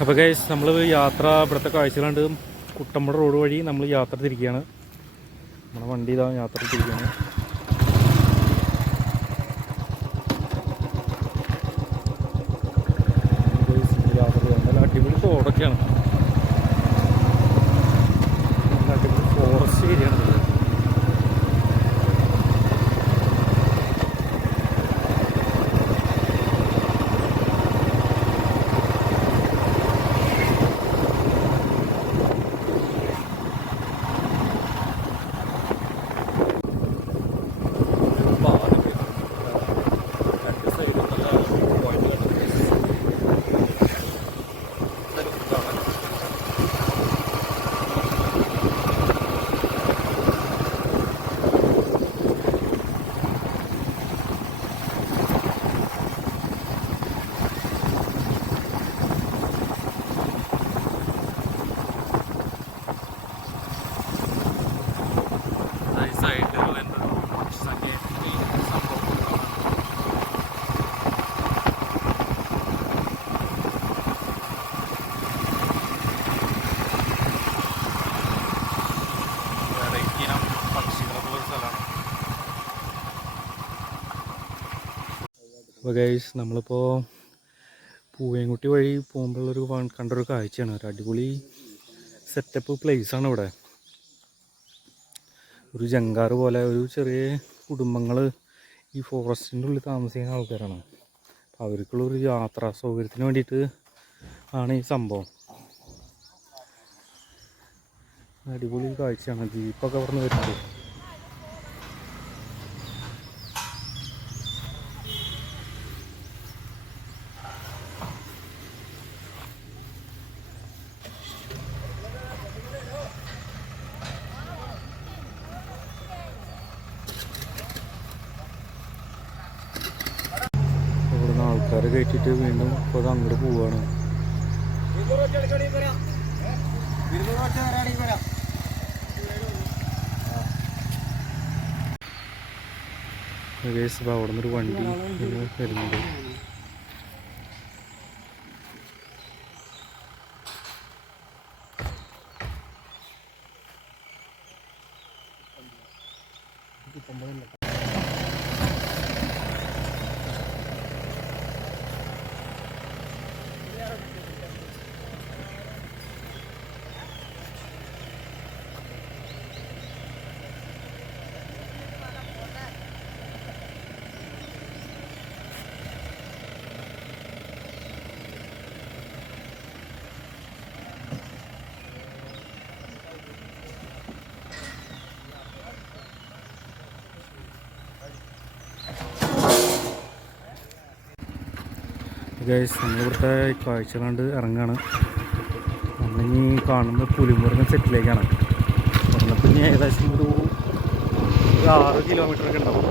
അപ്പോൾ ഗൈസ് നമ്മൾ യാത്ര ഇവിടുത്തെ കാഴ്ചകളുണ്ട് കുട്ടമ്പുഴ റോഡ് വഴി നമ്മൾ യാത്ര തിരിക്കുകയാണ് നമ്മുടെ വണ്ടി ഇതാ യാത്ര തിരിക്കുകയാണ് അപ്പോൾ ഗൈസ് നമ്മളിപ്പോൾ പൂവേങ്കുട്ടി വഴി പോകുമ്പോഴൊരു വ- കണ്ടൊരു കാഴ്ചയാണ്. ഒരു അടിപൊളി സെറ്റപ്പ് ആണ് ഇവിടെ. ഒരു ജങ്കാറ് പോലെ ഒരു ചെറിയ കുടുംബങ്ങൾ ഈ ഫോറസ്റ്റിന്റെ ഉള്ളിൽ താമസിക്കുന്ന ആൾക്കാരാണ്. അപ്പോൾ അവർക്കുള്ളൊരു യാത്രാ സൗകര്യത്തിന് വേണ്ടിയിട്ട് ആണ് ഈ സംഭവം. അടിപൊളി കാഴ്ചയാണ്. ജീപ്പൊക്കെ നിന്ന് വരുന്നത് ആൾക്കാരെ കയറ്റിയിട്ട് വീണ്ടും ഇപ്പോൾ അങ്ങോട്ട് ഗൈസ് അപ്പോൾ അവിടെ നിന്നൊരു വണ്ടി വരുന്നുണ്ട് വരുന്നുണ്ട്. ഗൈസ് നമ്മളിവിടുത്തെ കാഴ്ച കണ്ട് ഇറങ്ങാണ്. നമ്മളിനി കാണുന്ന പുലിമുരുകൻ സെറ്റിലേക്കാണ്. പറഞ്ഞപ്പോൾ ഇനി ഏകദേശം ഒരു ഒരു ആറ് കിലോമീറ്റർ ഒക്കെ ഉണ്ടാവും.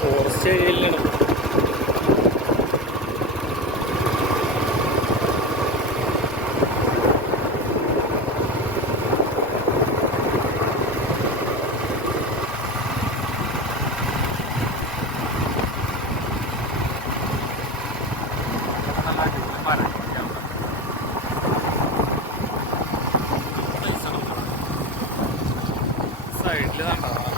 ഫോറസ്റ്റ് ഏരിയയിലാണ് കണ്ടോ